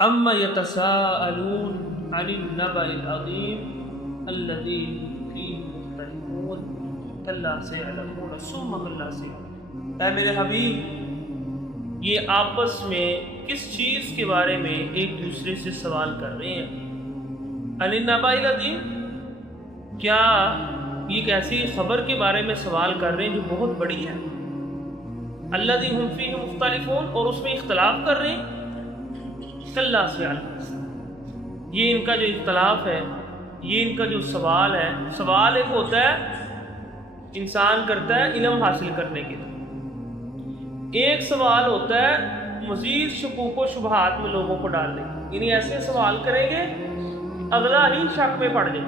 اما یتساءلون عن النبأ العظیم الذی فیہ مختلفون کلا سیعلمون ثم کلا سیعلمون۔ اے میرے حبیب، یہ آپس میں کس چیز کے بارے میں ایک دوسرے سے سوال کر رہے ہیں؟ عن النبأ العظیم، کیا یہ ایک ایسی خبر کے بارے میں سوال کر رہے ہیں جو بہت بڑی ہے؟ الذی ہم فیہ مختلفون، اور اس میں اختلاف کر رہے ہیں؟ کلا سیعلمون، یہ ان کا جو اختلاف ہے، یہ ان کا جو سوال ہے، سوال ایک ہوتا ہے انسان کرتا ہے علم حاصل کرنے کے لیے، ایک سوال ہوتا ہے مزید شکوک و شبہات میں لوگوں کو ڈالنے کے، یعنی ایسے سوال کریں گے اگلا ہی شک میں پڑ جائے،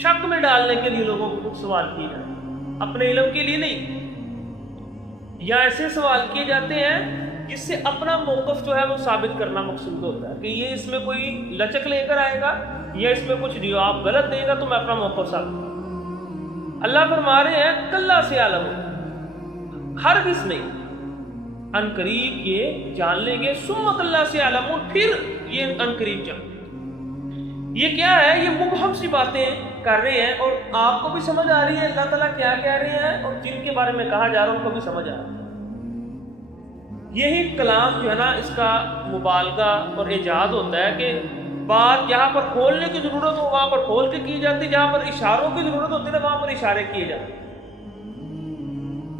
شک میں ڈالنے کے لیے لوگوں کو سوال کیے جاتے ہیں، اپنے علم کے لیے نہیں۔ یا ایسے سوال کیے جاتے ہیں جس سے اپنا موقف جو ہے وہ ثابت کرنا مقصود ہوتا ہے کہ یہ اس میں کوئی لچک لے کر آئے گا یا اس میں کچھ جواب غلط دے گا تو میں اپنا موقف ثابت کروں۔ اللہ فرما رہے ہیں کلا سیعلمون، ہرگز نہیں، ان قریب یہ جان لیں گے، ثم کلا سیعلمون، پھر یہ ان قریب جان لیں گے۔ یہ کیا ہے؟ یہ مبہم سی باتیں کر رہے ہیں اور آپ کو بھی سمجھ آ رہی ہے اللہ تعالیٰ کیا کہہ رہے ہیں، اور جن کے بارے میں کہا جا رہا ہے ان کو بھی سمجھ آ رہا ہے۔ یہی کلام جو ہے نا، اس کا مبالغہ اور ایجاد ہوتا ہے کہ بات جہاں پر کھولنے کی ضرورت ہو وہاں پر کھول کے کی جاتی، جہاں پر اشاروں کی ضرورت ہوتی ہے وہاں پر اشارے کیے جاتے ہیں۔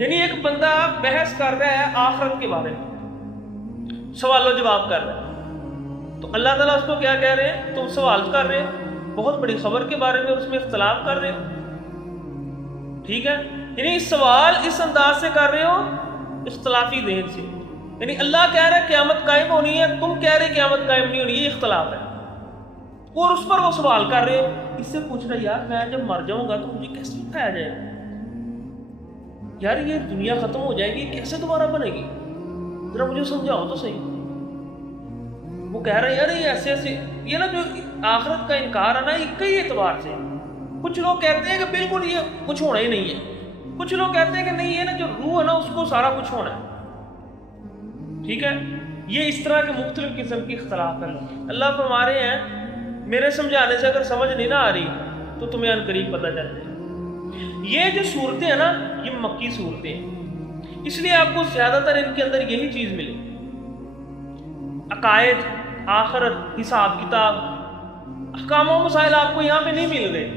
یعنی ایک بندہ بحث کر رہا ہے آخرت کے بارے میں، سوال و جواب کر رہا ہے، تو اللہ تعالیٰ اس کو کیا کہہ رہے ہیں؟ تم سوال کر رہے ہیں بہت بڑی خبر کے بارے میں، اس میں اختلاف کر رہے ہو، ٹھیک ہے؟ یعنی سوال اس انداز سے کر رہے ہو اختلافی ذہن سے، یعنی اللہ کہہ رہا ہے قیامت قائم ہونی ہے، تم کہہ رہے قیامت قائم نہیں ہونی، یہ اختلاف ہے، اور اس پر وہ سوال کر رہے ہو۔ اس سے پوچھ رہا یار میں جب مر جاؤں گا تو مجھے کیسے اٹھایا جائے گا؟ یار یہ دنیا ختم ہو جائے گی، کیسے دوبارہ بنے گی؟ ذرا مجھے سمجھاؤ تو صحیح۔ وہ کہہ رہے ہیں یار یہ ایسے ایسے، یہ نا جو آخرت کا انکار ہے نا، یہ کئی اعتبار سے، کچھ لوگ کہتے ہیں کہ بالکل یہ کچھ ہونا ہی نہیں ہے، کچھ لوگ کہتے ہیں کہ نہیں، یہ نا جو روح ہے نا اس کو سارا کچھ ہونا ہے، ٹھیک ہے؟ یہ اس طرح کے مختلف قسم کی اختلاف ہے۔ اللہ فرما رہے ہیں میرے سمجھانے سے اگر سمجھ نہیں نہ آ رہی تو تمہیں ان قریب پتہ چل جائے۔ یہ جو صورتیں ہیں نا، یہ مکی صورتیں ہیں، اس لیے آپ کو زیادہ تر ان کے اندر یہی چیز ملے، عقائد، آخرت، حساب کتاب، احکام و مسائل آپ کو یہاں پہ نہیں مل رہے،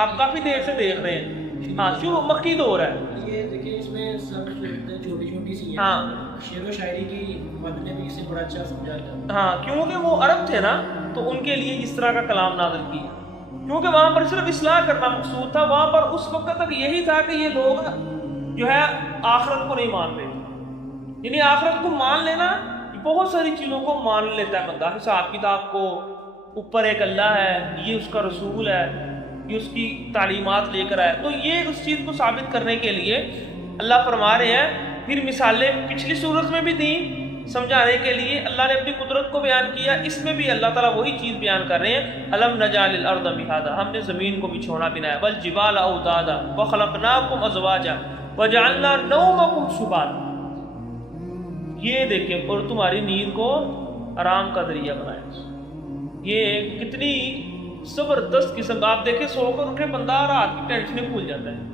آپ کافی دیر سے دیکھ رہے ہیں۔ ہاں شروع مکی دور ہے، یہ دیکھیں اس میں سب صورتیں چھوٹی چھوٹی سی ہیں، ہاں شعر و شاعری کی مد نے بھی اسے بڑا اچھا سمجھا تھا۔ ہاں، کیونکہ وہ عرب تھے نا تو ان کے لیے اس طرح کا کلام نازل کیا، کیونکہ وہاں پر صرف اصلاح کرنا مقصود تھا، وہاں پر اس وقت تک یہی تھا کہ یہ لوگ جو ہے آخرت کو نہیں مان رہے، یعنی آخرت کو مان لینا، بہت ساری چیزوں کو مان لیتا ہے بندہ، حساب کتاب کو، اوپر ایک اللہ ہے، یہ اس کا رسول ہے، یہ اس کی تعلیمات لے کر آئے، تو یہ اس چیز کو ثابت کرنے کے لیے اللہ فرما رہے ہیں۔ پھر مثالیں پچھلی صورت میں بھی دیں سمجھانے کے لیے، اللہ نے اپنی قدرت کو بیان کیا، اس میں بھی اللہ تعالیٰ وہی چیز بیان کر رہے ہیں، الم نجعل الارض مہادا، ہم نے زمین کو بچھونا بنایا، والجبال اوتادا وخلقناکم ازواجا وجعلنا نومکم سباتا، یہ دیکھیں، اور تمہاری نیند کو آرام کا ذریعہ بنایا۔ یہ کتنی زبردست قسم، آپ دیکھیں سو کر اٹھے بندہ رات کی ٹینشنیں بھول جاتا ہے۔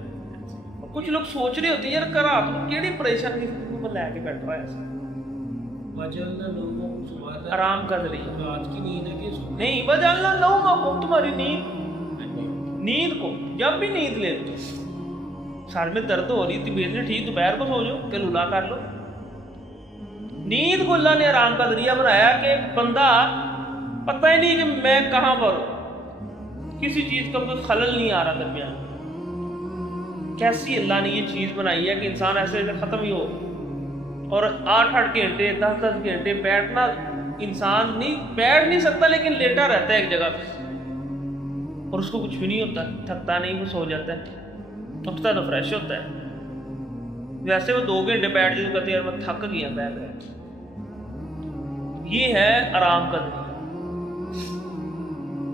کچھ لوگ سوچ رہے ہوتے ہیں یار رات کو کیڑی پریشانی کو لے کے بیٹھا ہے ایسا، وجعلنا نومکم سباتا، آرام کا ذریعہ رات کی نیند ہے کہ نہیں، وجعلنا نومکم، تمہاری نیند کو، جب بھی نیند لیتے ہو، سر میں درد ہو رہی، طبیعت نہیں ٹھیک، دوپہر کو سو جاؤ کہ لولا کر لو، نیند کو اللہ نے آرام کا ذریعہ بنایا کہ بندہ پتہ ہی نہیں کہ میں کہاں پر ہوں، کسی چیز کا کوئی خلل نہیں آ رہا درمیان۔ کیسی اللہ نے یہ چیز بنائی ہے کہ انسان ایسے ختم ہی ہو، اور 8-8 گھنٹے 10-10 گھنٹے بیٹھنا، انسان نہیں بیٹھ نہیں سکتا لیکن لیٹا رہتا ہے ایک جگہ پہ، اور اس کو کچھ بھی نہیں ہوتا، تھکتا نہیں، وہ سو جاتا ہے، اٹھتا تو فریش ہوتا ہے۔ ویسے وہ 2 گھنٹے بیٹھ جائے تو کہتے ہیں یار میں تھک گیا بیٹھ رہے۔ یہ ہے آرام کا ذریعہ۔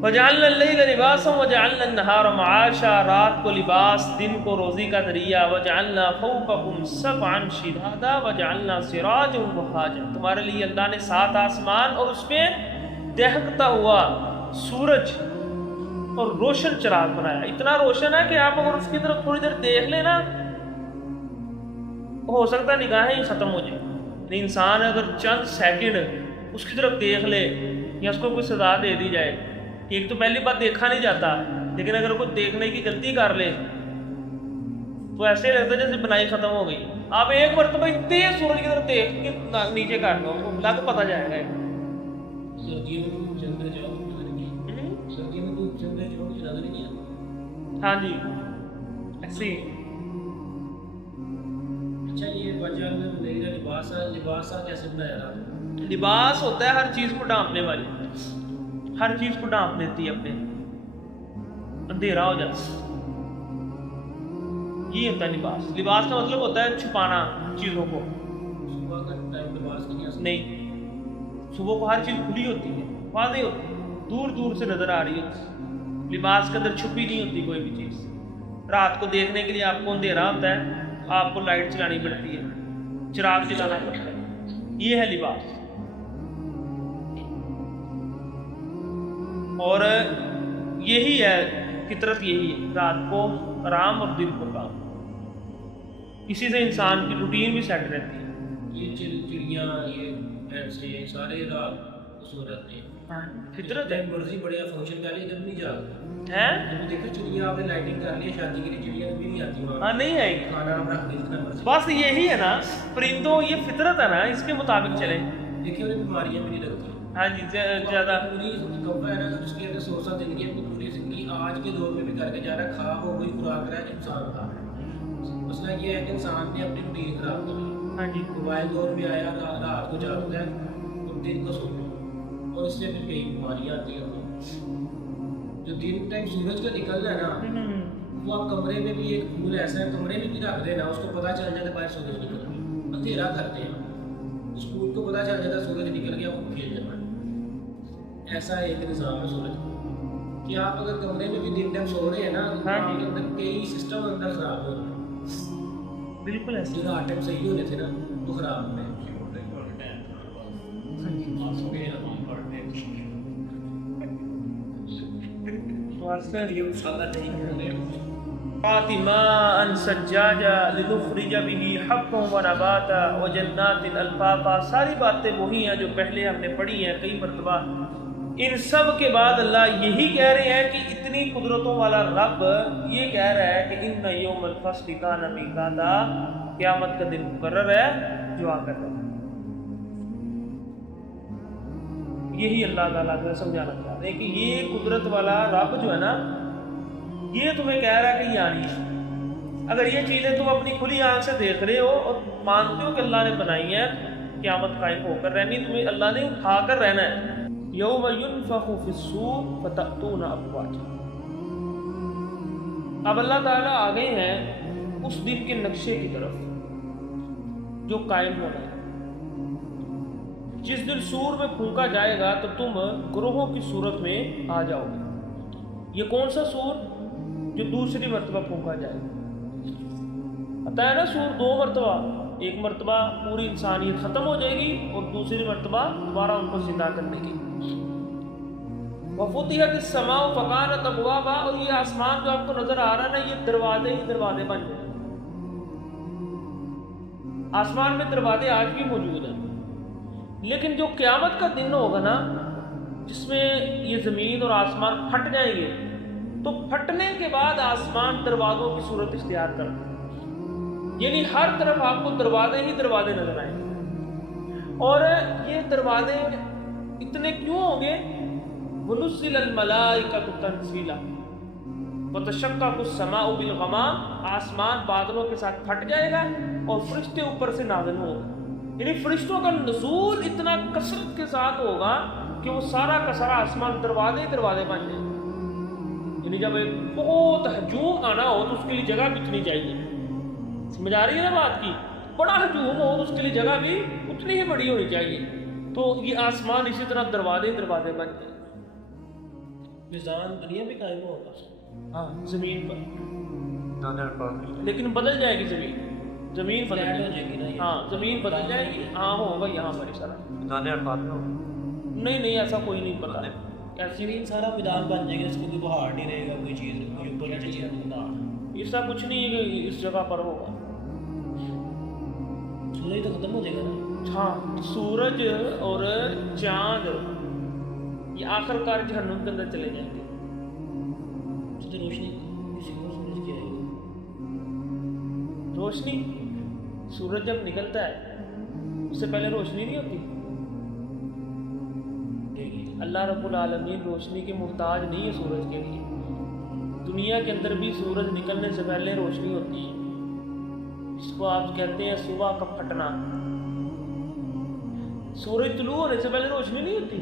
وجعلنا الليل لباسا وجعلنا النهار معاشا، رات کو لباس، دن کو روزی کا ذریعہ، وجعلنا فوقكم سبعا شدادا وجعلنا سراجا وهاجا، تمہارے لیے اللہ نے 7 آسمان اور اس میں دہکتا ہوا سورج اور روشن چراغ بنایا، اتنا روشن ہے کہ آپ اگر اس کی طرف تھوڑی دیر دیکھ لیں نا ہو سکتا ہے نگاہیں ہی ختم ہو جائیں. انسان اگر چند سیکنڈ اس کی طرف دیکھ لے یا اس کو کوئی سزا دے دی جائے، ایک تو پہلی بات دیکھا نہیں جاتا، لیکن اگر کوئی دیکھنے کی غلطی کر لے تو ایسے لگتا ہے جیسے بنائی ختم ہو گئی. آپ ایک مرتبہ تیز سورج کی طرف دیکھ کے نیچے کر لو لگ پتہ جائے گا. ہاں جی ایسے ہی. اچھا یہ لباس کیسے بنایا رہا؟ لباس ہوتا ہے ہر چیز کو ڈھانپنے والی، ہر چیز کو ڈھانپ لیتی ہے، اپنے اندھیرا ہو جاتا ہے، یہ ہوتا ہے لباس. لباس کا مطلب ہوتا ہے چھپانا چیزوں کو. صبح کا ٹائم لباس نہیں، صبح کو ہر چیز کھلی ہوتی ہے، واضح ہوتی ہے، دور دور سے نظر آ رہی ہوتی ہے، لباس کے اندر چھپی نہیں ہوتی کوئی بھی چیز. رات کو دیکھنے کے لیے آپ کو اندھیرا ہوتا ہے، آپ کو لائٹ چلانی پڑتی ہے، چراغ جلانا پڑتا ہے، یہ ہے لباس. اور یہی ہے فطرت، یہی ہے رات کو آرام اور دن کو کام. اسی سے انسان کی روٹین بھی سیٹ رہتی ہے. یہ چڑیاں، یہ بھینسیں سارے رات کو سو رہتے ہیں. فطرت ہے. مرضی بڑے فنکشن کر لیے جب نہیں جاگتے ہیں. جب دیکھو چڑیا آپ نے لائٹنگ کر لی شادی کے لیے، چڑیا بھی نہیں آتی وہاں. ہاں نہیں آئی. کھانا آپ رکھ دیں جتنا مرضی. بس یہی ہے نا پرندوں، یہ فطرت ہے نا، اس کے مطابق چلیں. دیکھیں انہیں بیماریاں بھی نہیں لگتی. ہاں جی زیادہ پوری کپڑا ہے نا اس کے اندر 100 سال زندگی ہے، پوری زندگی آج کے دور میں بھی کر کے جا رہا ہے. کھا ہو کوئی خوراک رہا ہے انسان کھا رہا ہے. مسئلہ یہ ہے کہ انسان نے اپنی روٹین خراب کر لی. ہاں جی موبائل دور میں آیا، رات کو جاگتا ہے اور دن کو سوتا ہے، اور اس سے پھر کئی بیماریاں آتی ہیں. جو دن ٹائم سورج کا نکلنا ہے نا، وہ آپ کمرے میں بھی ایک پھول ایسا ہے کمرے میں بھی رکھ دینا، اس کو پتہ چل جاتا ہے باہر سورج نکل گیا، اندھیرا کرتے ہیں. اسکول کو پتہ چل جاتا ہے سورج نکل گیا، وہ کھیل جانا. ایسا ایک نظام ہے سورج کہ آپ اگر کمرے میں بھی دن ٹائم سو رہے ہیں نا، آپ کے اندر کئی سسٹم اندر خراب ہو رہے ہیں. بالکل ایسے جو رات ٹائم صحیح ہونے تھے نا وہ خراب ہو رہے ہیں. ماء سجاجا لنخرج به حبا ونباتا وجنات الفافا. ساری باتیں وہی ہیں جو پہلے ہم نے پڑھی ہیں کئی مرتبہ. ان سب کے بعد اللہ یہی کہہ رہے ہیں کہ اتنی قدرتوں والا رب یہ کہہ رہا ہے کہ ان یوم الفصل کان میقاتا، قیامت کا دن مقرر ہے جو آ کر رہا ہے. یہی اللہ تعالیٰ کو سمجھانا چاہتے ہیں کہ یہ قدرت والا رب جو ہے نا، یہ تمہیں کہہ رہا ہے کہ یہ آنی ہے. اگر یہ چیزیں تم اپنی کھلی آنکھ سے دیکھ رہے ہو اور مانتے ہو کہ اللہ نے بنائی ہے، قیامت قائم ہو کر رہنی، تمہیں اللہ نے اٹھا کر رہنا ہے. یوم ينفخ فی الصور فتأتون افواجا. اب اللہ تعالیٰ آ گئے ہیں اس دن کے نقشے کی طرف جو قائم ہونا ہے. جس دن سور میں پھونکا جائے گا تو تم گروہوں کی صورت میں آ جاؤ گے. یہ کون سا سور؟ جو دوسری مرتبہ پھونکا جائے گا. پتہ ہے نا سور 2 مرتبہ، ایک مرتبہ پوری انسانیت ختم ہو جائے گی اور دوسری مرتبہ دوبارہ ان کو زندہ کرنے کی. وفتحت السماء فکانت ابوابا. اور یہ آسمان جو آپ کو نظر آ رہا ہے نا، یہ دروازے ہی دروازے بن جائیں. آسمان میں دروازے آج بھی موجود ہیں، لیکن جو قیامت کا دن ہوگا نا، جس میں یہ زمین اور آسمان پھٹ جائیں گے، تو پھٹنے کے بعد آسمان دروازوں کی صورت اختیار کرتا ہے. یعنی ہر طرف آپ کو دروازے ہی دروازے نظر آئیں گے. اور یہ دروازے اتنے کیوں ہوں گے؟ وَنُزِّلَ الْمَلَائِكَةُ تَنزِيلًا وَتَشَقَّقُ السَّمَاءُ بِالْغَمَامِ. آسمان بادلوں کے ساتھ پھٹ جائے گا اور فرشتے اوپر سے نازل ہوں گے. یعنی فرشتوں کا نزول اتنا کثرت کے ساتھ ہوگا کہ وہ سارا کا سارا آسمان دروازے دروازے بن جائے. یعنی جب ایک بہت ہجوم آنا ہو تو اس کے لیے جگہ بھی اتنی چاہیے. سمجھ آ رہی ہے نا بات کی؟ بڑا ہجوم ہو تو اس کے لیے جگہ بھی اتنی ہی بڑی ہونی چاہیے. تو یہ آسمان اسی طرح دروازے دروازے بن جائے. میزان دنیا میں قائم ہوگا. ہاں زمین پر، دانے اور پانی. لیکن بدل جائے گی زمین بدل فلیٹ ہو جائے جائے گی نا گی. یہ. ہاں زمین بدل جائے گی. ہاں ہوگا یہاں پر سارا. دانے اور پانی ہوگا. نہیں ایسا کوئی نہیں پتا. ایسی زمین سارا میدان بن جائے گا, اس کو کوئی پہاڑ نہیں رہے گا, کوئی چیز کوئی اوپر نیچے چیز نہیں. ایسا کچھ نہیں ہے کہ اس جگہ پر ہوگا. سورج تو ختم ہو جائے گا نا. ہاں سورج اور چاند یہ آخر کار جہنم کے اندر چلے جائیں گے. تو روشنی کسی کو سورج کی آئے گی. روشنی سورج جب نکلتا ہے اس سے پہلے روشنی نہیں ہوتی. اللہ رب العالمین روشنی کے محتاج نہیں ہے سورج کے لیے. دنیا کے اندر بھی سورج نکلنے سے پہلے روشنی ہوتی ہے. اس کو آپ کہتے ہیں صبح کا پھٹنا. سورج طلوع ہونے سے پہلے روشنی نہیں ہوتی.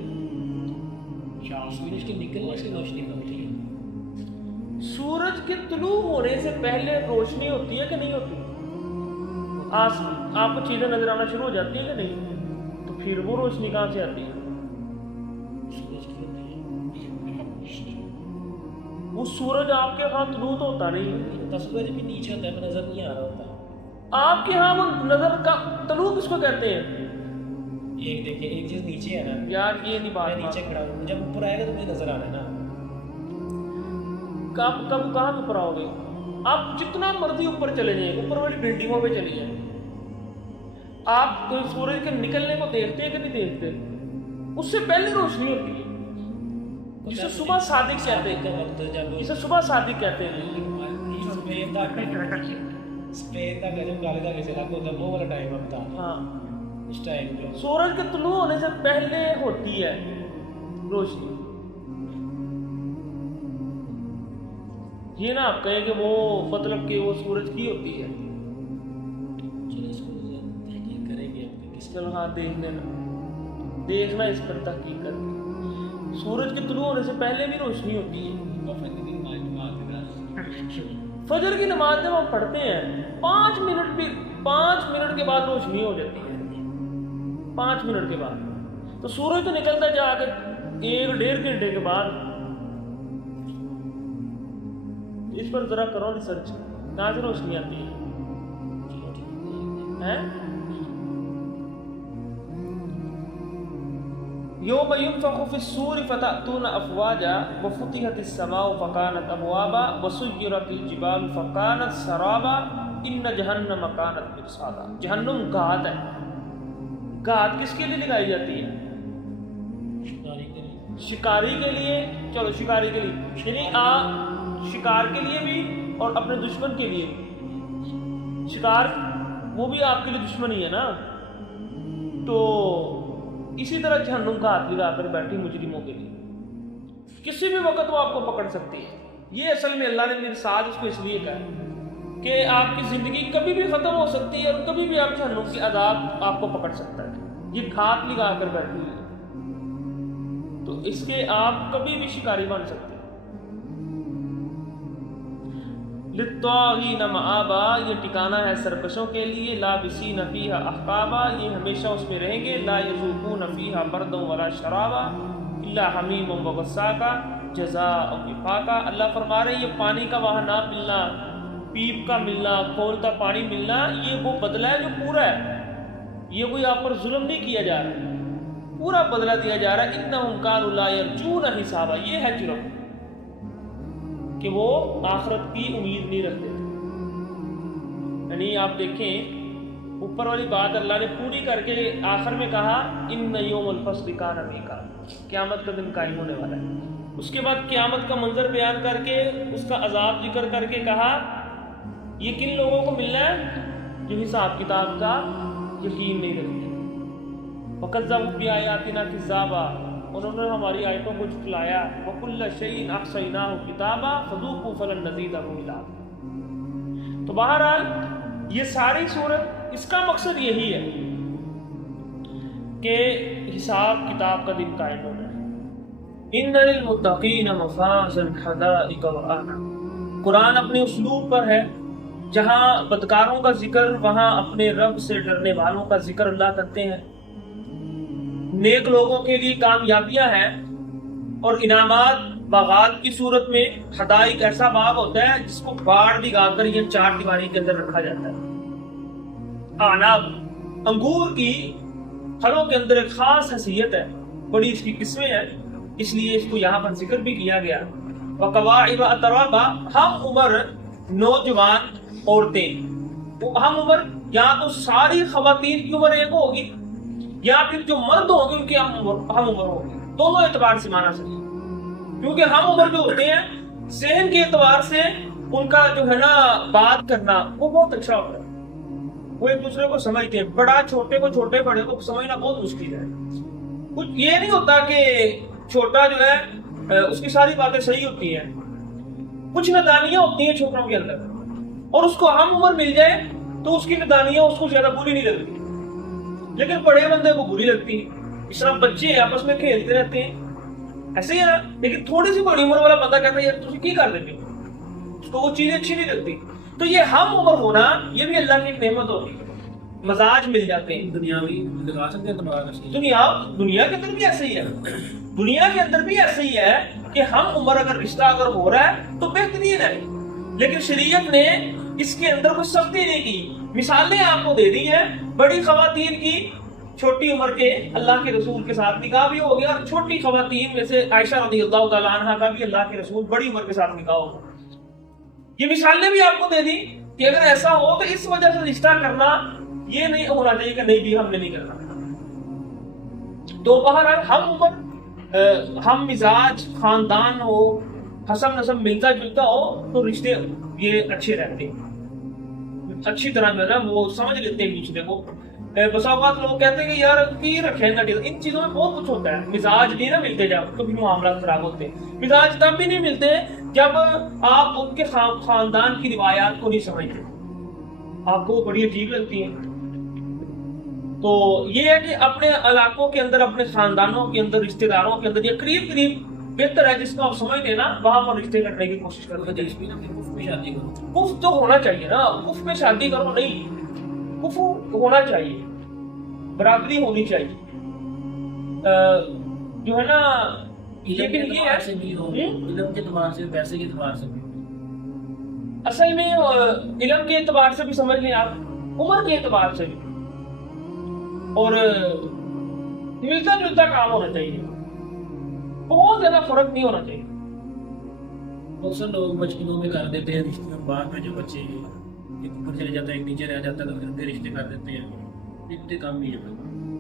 سورج کے نکلنے سے روشنی ہوتی ہے. سورج کے طلوع ہونے سے پہلے روشنی ہوتی ہے کہ نہیں ہوتی؟ آپ کو چیزیں نظر آنا شروع ہو جاتی ہیں کہ نہیں؟ تو پھر وہ روشنی کہاں سے آتی ہے؟ سورج کی ہوتی ہے. وہ سورج آپ کے ہاں طلوع تو ہوتا نہیں. سورج بھی نیچے ہوتا ہے, ہمیں نظر نہیں آ رہا ہوتا. آپ کے ہاں وہ نظر کا طلوع کس کو کہتے ہیں؟ ایک دیکھیں, ایک چیز نیچے ہے نا یار یہ نہیں بات. میں نیچے کھڑا ہوں, جب اوپر آئے گا تو مجھے نظر آنا ہے نا. کب کہاں اوپر آؤ گے؟ آپ جتنا مرضی اوپر چلے جائیں, اوپر والی بلڈنگوں پہ چلے جائیں, آپ سورج کے نکلنے کو دیکھتے ہیں کہ نہیں دیکھتے؟ اس سے پہلے روشنی ہوتی ہے جسے صبح صادق کہتے ہیں. وقت جب اسے صبح صادق کہتے ہیں. اسپین کا جو گالی کا چلا کو وہ والا ٹائم اب تھا. ہاں اس ٹائم جو سورج کے طلوع ہونے سے پہلے ہوتی ہے روشنی. یہ نہ آپ کہیں کہ وہ مطلب کہ وہ سورج کی ہوتی ہے. چلو اس کو تحقیق کریں گے کس چلو ہاں دیکھنا اس پر تحقیق کر کے. سورج کے طلوع ہونے سے پہلے بھی روشنی ہوتی ہے. فجر کی نماز جب ہم پڑھتے ہیں 5 منٹ کے بعد روشنی ہو جاتی ہے. 5 منٹ کے بعد تو سورج تو نکلتا ہے جا کے 1-1.5 گھنٹے کے بعد. اس پر ذرا کرو ریسرچ, کہاں سے روشنی آتی ہے. یوم ينفخ في الصور فتأتون أفواجا وفتحت السماء فكانت أبوابا وسيرت الجبال فكانت سرابا إن جهنم كانت مرصادا. جہنم گھات ہے. گھات کس کے لیے لگائی جاتی ہے؟ شکاری کے لیے. چلو شکاری کے لیے یعنی شکار کے لیے بھی اور اپنے دشمن کے لیے بھی. شکار وہ بھی آپ کے لیے دشمن ہی ہے نا. تو اسی طرح جہنم کا ہاتھ لگا کر بیٹھی مجرموں کے لیے. کسی بھی وقت وہ آپ کو پکڑ سکتی ہے. یہ اصل میں اللہ نے مرصاد اس کو اس لیے کہا کہ آپ کی زندگی کبھی بھی ختم ہو سکتی ہے اور کبھی بھی آپ جہنم کی عذاب آپ کو پکڑ سکتا ہے. یہ گھات لگا کر بیٹھی ہوئی ہے تو اس کے آپ کبھی بھی شکاری بن سکتے ہیں. للطاغین مآبا, یہ ٹھکانہ ہے سرکشوں کے لیے. لابسین فیہا احقابا, یہ ہمیشہ اس میں رہیں گے. لا یذوقون فیہا بردا ولا شرابا الا حمیم وغساقا جزاء وفاقا. اللہ فرما رہے ہیں یہ پانی کا وہاں نہ ملنا, پیپ کا ملنا, کھولتا پانی ملنا, یہ وہ بدلہ ہے جو پورا ہے. یہ کوئی آپ پر ظلم نہیں کیا جا رہا, پورا بدلہ دیا جا رہا ہے. انہم کانوا لا یرجون حسابا, یہ ہے جرم کہ وہ آخرت کی امید نہیں رکھتے تھے. یعنی آپ دیکھیں اوپر والی بات اللہ نے پوری کر کے آخر میں کہا ان یوم الفصل کان میقاتا, قیامت کا دن قائم ہونے والا ہے. اس کے بعد قیامت کا منظر بیان کر کے اس کا عذاب ذکر کر کے کہا یہ کن لوگوں کو ملنا ہے جو حساب کتاب کا یقین نہیں رکھتے. وَكَذَّبُوا بِآيَاتِنَا كِذَّابًا, انہوں نے ہماری آیتوں کو جھٹلایا. وَكُلَّ شَيْءٍ أَحْصَيْنَاهُ كِتَابًا فَذُوقُوا فَلَن نَّزِيدَكُمْ إِلَّا. تو بہرحال یہ ساری صورت اس کا مقصد یہی ہے کہ حساب کتاب کا دن قائم ہونا ہے. إِنَّ لِلْمُتَّقِينَ مَفَازًا حَدَائِقَ وَأَعْنَابًا. قرآن اپنے اسلوب پر ہے, جہاں بدکاروں کا ذکر وہاں اپنے رب سے ڈرنے والوں کا ذکر اللہ کرتے ہیں. نیک لوگوں کے لیے کامیابیاں ہیں اور انعامات باغات کی صورت میں حدائق ایسا باغ ہوتا ہے جس کو باڑ دگا کر یہ چار دیواری کے اندر رکھا جاتا ہے. اعناب انگور کی پھلوں کے اندر ایک خاص حیثیت ہے, بڑی اس کی قسمیں ہیں, اس لیے اس کو یہاں پر ذکر بھی کیا گیا. وقواعب اترابا ہم عمر نوجوان عورتیں, ہم عمر یا تو ساری خواتین کی عمر ایک ہوگی یا پھر جو مرد ہوں گے ان کی ہم عمر ہوگی, دونوں اعتبار سے مانا سکتے. کیونکہ ہم عمر جو ہوتے ہیں ذہن کے اعتبار سے ان کا جو ہے نا بات کرنا وہ بہت اچھا ہوتا ہے, وہ ایک دوسرے کو سمجھتے ہیں. بڑا چھوٹے کو, چھوٹے بڑے کو سمجھنا بہت مشکل ہے. کچھ یہ نہیں ہوتا کہ چھوٹا جو ہے اس کی ساری باتیں صحیح ہوتی ہیں, کچھ نادانیاں ہوتی ہیں چھوٹوں کے اندر, اور اس کو ہم عمر مل جائے تو اس کی نادانیاں اس کو زیادہ بری نہیں لگتی, لیکن بڑے بندے کو بری لگتی. اس طرح بچے آپس میں کھیلتے رہتے ہیں ایسے ہی ہے, لیکن تھوڑی سی بڑی عمر والا بندہ کہتا ہے یار تم کی کر دیتے ہو, اس کو وہ چیزیں اچھی نہیں لگتی. تو یہ ہم عمر ہونا یہ بھی اللہ کی ایک نعمت ہوتی ہے, مزاج مل جاتے ہیں. دنیاوی لگا سکتے ہیں تمہارا دنیا کے اندر بھی ایسے ہی ہے, دنیا کے اندر بھی ایسے ہی ہے کہ ہم عمر اگر رشتہ اگر ہو رہا ہے تو بہترین ہے, لیکن شریعت نے اس کے اندر کوئی سختی نہیں کی. مثالیں آپ کو دے دی ہیں, بڑی خواتین کی چھوٹی عمر کے اللہ کے رسول کے ساتھ نکاح بھی ہو گیا, اور چھوٹی خواتین میں سے عائشہ رضی اللہ تعالیٰ عنہ کا بھی اللہ کے رسول بڑی عمر کے ساتھ نکاح ہو. یہ مثالیں بھی آپ کو دے دی کہ اگر ایسا ہو تو اس وجہ سے رشتہ کرنا یہ نہیں ہونا چاہیے کہ نہیں بھی ہم نے نہیں کرنا. تو بہرحال ہم عمر, ہم مزاج, خاندان ہو, حسب نسب ملتا جلتا ہو تو رشتے یہ اچھے رہتے ہیں, اچھی طرح جو ہے نا وہ سمجھ لیتے ہیں ایک دوسرے کو. بس اوقات لوگ کہتے ہیں کہ یار کی رکھے نا, ان چیزوں میں بہت کچھ ہوتا ہے. مزاج نہیں نا ملتے جب کبھی معاملات خراب ہوتے ہیں, مزاج تب بھی نہیں ملتے جب آپ ان کے خاندان کی روایات کو نہیں سمجھتے, آپ کو وہ بڑی عجیب لگتی ہیں. تو یہ ہے کہ اپنے علاقوں کے اندر, اپنے خاندانوں کے اندر, رشتہ داروں کے اندر یہ قریب قریب بہتر ہے, جس کو آپ سمجھتے ہیں نا وہاں پر رشتے کرنے کی کوشش کرو. شادی کرو, کف تو ہونا چاہیے نا, کف میں شادی کرو نہیں, کف ہونا چاہیے, برابری ہونی چاہیے جو ہے نا. لیکن یہ ہے علم کے اعتبار سے, پیسے کے اعتبار سے, اصل میں علم کے اعتبار سے بھی سمجھ لیں آپ, عمر کے اعتبار سے بھی, اور ملتا جلتا کام ہونا چاہیے, بہت زیادہ فرق نہیں ہونا چاہیے. اکثر لوگ بچپنوں میں کر دیتے ہیں رشتے, بعد میں جو بچے ایک اوپر چلے جاتا ہے ایک نیچے رہ جاتا ہے, گندے رشتے کر دیتے ہیں. اتنے کام نہیں ہے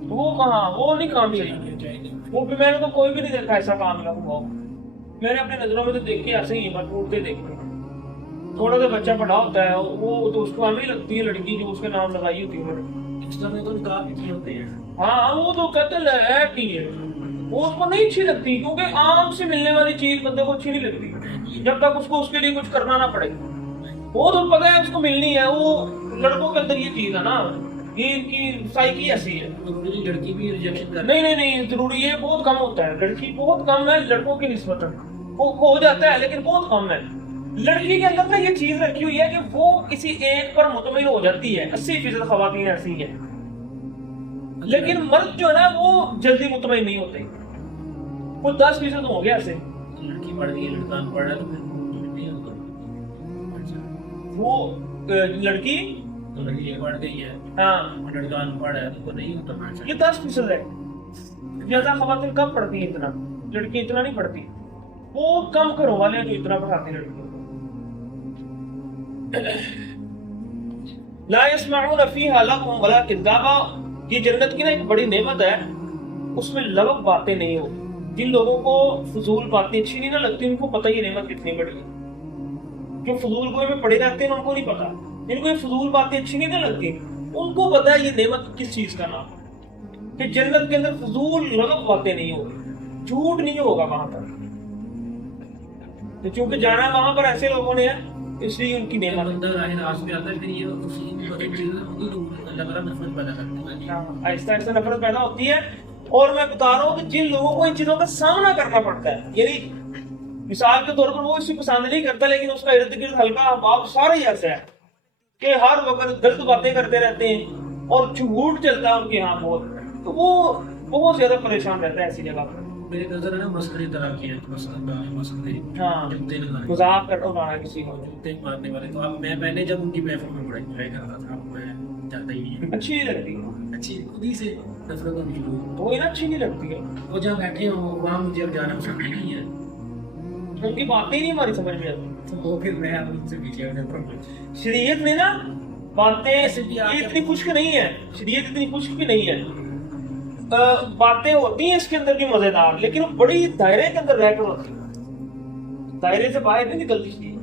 وہ کہاں, وہ نہیں کام چاہیے. وہ بھی میں نے تو کوئی بھی نہیں دیکھا ایسا کام ہوا. میں نے اپنے نظروں میں تو دیکھے ایسے ہی بس ٹوٹتے دیکھتے. تھوڑا سا بچہ بڑا ہوتا ہے وہ تو اس کو ہمیں لگتی ہے لڑکی جو اس کے نام لگائی ہوتی ہے, اس طرح میں تو نکاح بھی کیے ہوتے ہیں. ہاں وہ تو قتل ہے کہ وہ اس کو نہیں اچھی لگتی, کیونکہ عام سے ملنے والی چیز بندے کو اچھی نہیں لگتی جب تک اس کو اس کے لیے کچھ کرنا نہ پڑے. وہ تو پتہ ہے اس کو ملنی ہے, وہ لڑکوں کے اندر یہ چیز ہے نا, یہ ان کی سائیکی ایسی ہے. لڑکی بھی ریجیکشن کر نہیں ضروری ہے, بہت کم ہوتا ہے. لڑکی بہت کم ہے لڑکوں کی نسبت, وہ ہو جاتا ہے لیکن بہت کم ہے. لڑکی کے اندر نا یہ چیز رکھی ہوئی ہے کہ وہ کسی ایک پر مطمئن ہو جاتی ہے. 80% خواتین ایسی ہیں, لیکن مرد جو ہے نا وہ جلدی مطمئن نہیں ہوتے. وہ 10% ہو گیا ایسے. لڑکی پڑھ گئی, لڑکا ان پڑھ رہا ہے تو وہ لڑکی پڑھ گئی ہے, ہاں لڑکا ان پڑھ ہے تو نہیں ہوتا. یہ 10% ہے. زیادہ خواتین کم پڑھتی ہیں, اتنا لڑکی اتنا نہیں پڑھتی. وہ کم گھروں والے ہیں جو اتنا پڑھاتے ہیں لڑکیوں. لا يسمعون فيها لغوا ولا كذابا, یہ جنت کی نا ایک بڑی نعمت ہے, اس میں لغو باتیں نہیں ہو. جن لوگوں کو فضول باتیں اچھی نہیں نہ لگتی ان کو پتہ یہ نعمت کتنی بڑی ہے. جو فضول کوئی میں پڑے رہتے ہیں ان کو نہیں پتا, جن کو یہ فضول باتیں اچھی نہیں نہ لگتی ان کو پتا ہے یہ نعمت کس چیز کا نام ہے, کہ جنت کے اندر فضول لغو باتیں نہیں ہوگی, جھوٹ نہیں ہوگا وہاں پر. تو چونکہ جانا وہاں پر ایسے لوگوں نے ہے اس لیے ان کی نعمت بندہ راہ راست میں آتا ہے, پھر یہ اسی اللہ تعالیٰ نفرت پیدا کرتے ہیں. آہستہ آہستہ نفرت پیدا ہوتی ہے. اور میں بتا رہا ہوں کہ جن لوگوں کو ان چیزوں کا سامنا کرنا پڑتا ہے, یعنی مثال کے طور پر وہ اسی پسند نہیں کرتا لیکن اس کا ارد گرد ہلکا باب سارا ہی ایسا ہے کہ ہر وقت غلط باتیں کرتے رہتے ہیں اور جھوٹ چلتا ہے ان کے یہاں بہت, تو وہ بہت زیادہ پریشان رہتا ہے ایسی جگہ پر. میرے کزن ہے نا مسخرے طرح کے ہیں، مسخرے ہاں جوتے لگانے، مذاق کر رہا ہے کسی کو. جوتے مارنے والے. تو اب میں نے جب ان کی محفل میں بڑا انجوائے کر رہا تھا، اب میں جاتا ہی نہیں. اچھی نہیں لگتی اچھی خود ہی سے نفرت ہونی شروع ہوئی. وہ نا اچھی نہیں لگتی ہے. وہ جہاں بیٹھے ہوں وہاں مجھے اب جانا پسند نہیں ہے، ان کی باتیں ہی نہیں ہماری سمجھ میں آتی. تو وہ پھر میں اب ان سے پیچھے ہو جاتا ہوں. شریعت میں نا باتیں ایسے بھی یہ اتنی خشک نہیں ہے، شریعت اتنی خشک بھی نہیں ہے. باتیں ہوتی ہیں اس کے اندر بھی مزیدار، لیکن وہ بڑی دائرے کے اندر رہ کر ہوتی ہیں، دائرے سے باہر نہیں نکلتی چیز.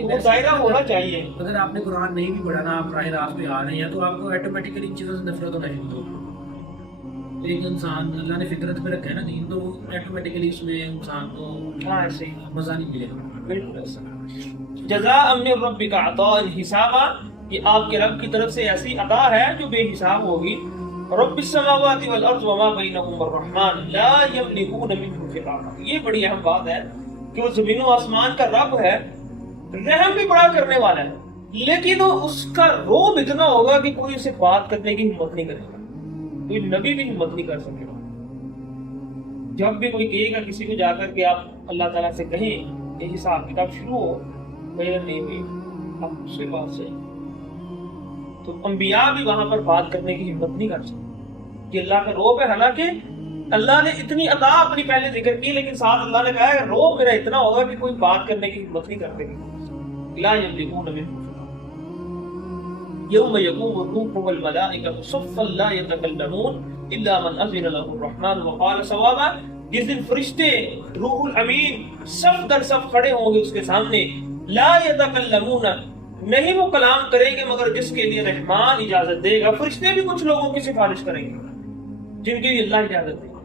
وہ دائرہ ہونا چاہیے. اگر آپ نے قرآن نہیں بھی پڑھا نا، آپ راہ راست پہ آ رہے ہیں، تو آپ کو آٹومیٹیکلی ان چیزوں سے نفرت ہونا شروع ہوگی. ایک انسان اللہ نے فطرت پہ رکھا ہے نا دین، تو آٹومیٹیکلی اس میں انسان کو ہاں ایسے ہی مزہ نہیں ملے گا. بالکل ایسا. جزاء من ربک عطاء حسابا، یہ آپ کے رب کی طرف سے ایسی عطا ہے جو بے حساب ہوگی. رب السماوات والارض وما بینہم الرحمن لا یملکون منہ خطابا. یہ بڑی اہم بات ہے کہ وہ زمین و آسمان کا رب ہے، رحم بھی بڑا کرنے والا ہے، لیکن اس کا روب اتنا ہوگا کہ کوئی اسے بات کرنے کی ہمت نہیں کرے گا، کوئی نبی بھی ہمت نہیں کر سکے گا. جب بھی کوئی کہے گا کسی کو جا کر کے آپ اللہ تعالیٰ سے کہیں کہ حساب کتاب شروع ہو، میرے نہیں بھی آپ اس کے پاس سے، تو انبیاء بھی وہاں پر بات کرنے کی ہمت نہیں کر سکتے کہ اللہ کا روب ہے. حالانکہ اللہ نے اتنی عطا اپنی پہلے ذکر کی، لیکن ساتھ اللہ نے کہا ہے روب میرا اتنا ہوگا کہ کوئی بات کرنے کی ہمت نہیں کرتے گی. لا یملکون منہ یوم یقوم الروح والملائکۃ صفا لا یتکلمون الا من اذن له الرحمن وقال صوابا. جس دن فرشتے روح الامین صف در صف کھڑے ہوں گے اس کے سامنے، لا یتکلمون نہیں وہ کلام کریں گے مگر جس کے لیے رحمان اجازت دے گا. فرشتے بھی کچھ لوگوں کی سفارش کریں گے جن کے لیے اللہ اجازت دے گا.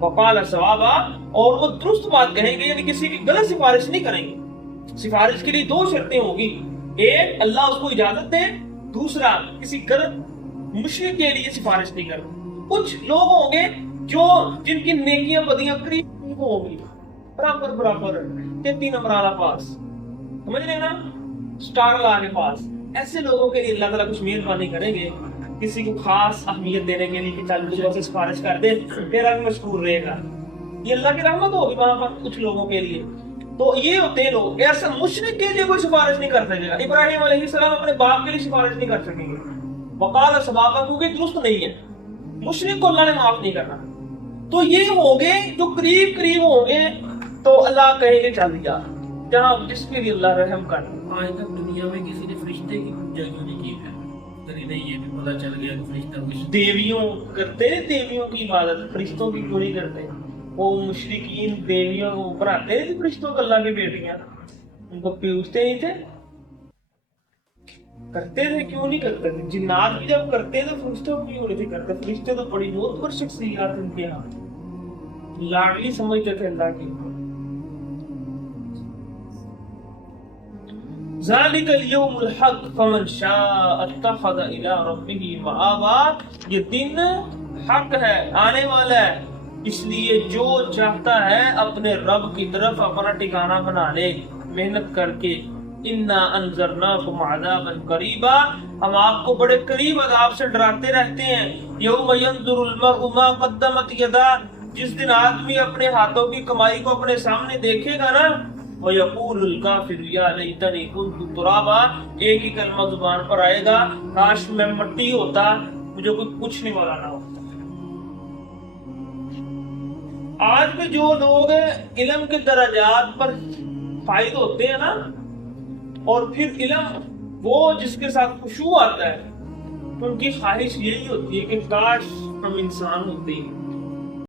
وقال صوابا، اور وہ درست بات کہیں گے، یعنی کسی کی غلط سفارش نہیں کریں گے. سفارش کے لیے دو شرطیں ہوں گی، ایک اللہ اس کو اجازت دے، دوسرا کسی غلط مشرک کے لیے سفارش نہیں کرنا. کچھ لوگ ہوں گے جو جن کی نیکیاں بدیاں قریب ہوں گی، برابر برابر 33 نمبر والا پاس، سمجھ رہے نا، سٹار لا کے پاس. ایسے لوگوں کے لیے اللہ تعالیٰ کچھ مہربانی کریں گے، کسی کو خاص اہمیت دینے کے لیے کہ چل مجھے سے سفارش کر دے، تیرا بھی مشکور رہے گا. یہ اللہ کی رحمت ہوگی وہاں پر کچھ لوگوں کے لیے. تو یہ ہوتے ہیں لوگ. ایسا مشرک کے لیے کوئی سفارش نہیں کر سکے گا. ابراہیم علیہ السلام اپنے باپ کے لیے سفارش نہیں کر سکیں گے. وقال صبابا، کیونکہ درست نہیں ہے، مشرک کو اللہ نے معاف نہیں کرنا. تو یہ ہوں گے جو قریب قریب ہوں گے، تو اللہ کہیں گے چل دیا جہاں جس کے لیے اللہ رحم کر. آج تک دنیا میں کسی نے فرشتے کی پوجا کیوں نہیں کی ہے؟ نہیں، یہ بھی پتہ چل گیا کہ فرشتہ کچھ دیویوں کرتے ہیں، دیویوں کی عبادت فرشتوں کی کیوں نہیں کرتے؟ وہ مشرکین دیویوں کو اوپر آتے تھے، فرشتوں کو اللہ کی بیٹیاں ان کو پیوستے نہیں تھے، کرتے تھے، کیوں نہیں کرتے تھے؟ جنات بھی جب کرتے تو فرشتوں کو کیوں نہیں کرتے؟ فرشتے تو بڑی معتبر شخصیات ان کے یہاں، لاڈلی سمجھتے تھے اللہ کی. ذالک الیوم الحق فمن شاء اتخذ الی ربہ مآبا. یہ دن حق ہے، آنے والا ہے، اس لیے جو چاہتا ہے اپنے رب کی طرف اپنا ٹھکانہ بنا لے محنت کر کے. انا انذرناکم عذابا قریبا، ہم آپ کو بڑے قریب عذاب سے ڈراتے رہتے ہیں. یوم ینظر المرء ما قدمت یداہ، جس دن آدمی اپنے ہاتھوں کی کمائی کو اپنے سامنے دیکھے گا نا، وَيَقُولُ الْكَافِرُ يَا لَيْتَنِي كُنتُ تُرَابًا، ایک ہی کلمہ زبان پر آئے گا، کاش میں مٹی ہوتا، مجھے کوئی پوچھنے والا نہ ہوتا. آج بھی جو لوگ علم کے درجات پر فائد ہوتے ہیں نا، اور پھر علم وہ جس کے ساتھ خشوع آتا ہے، ان کی خواہش یہی ہوتی ہے کہ کاش ہم انسان ہوتے ہیں.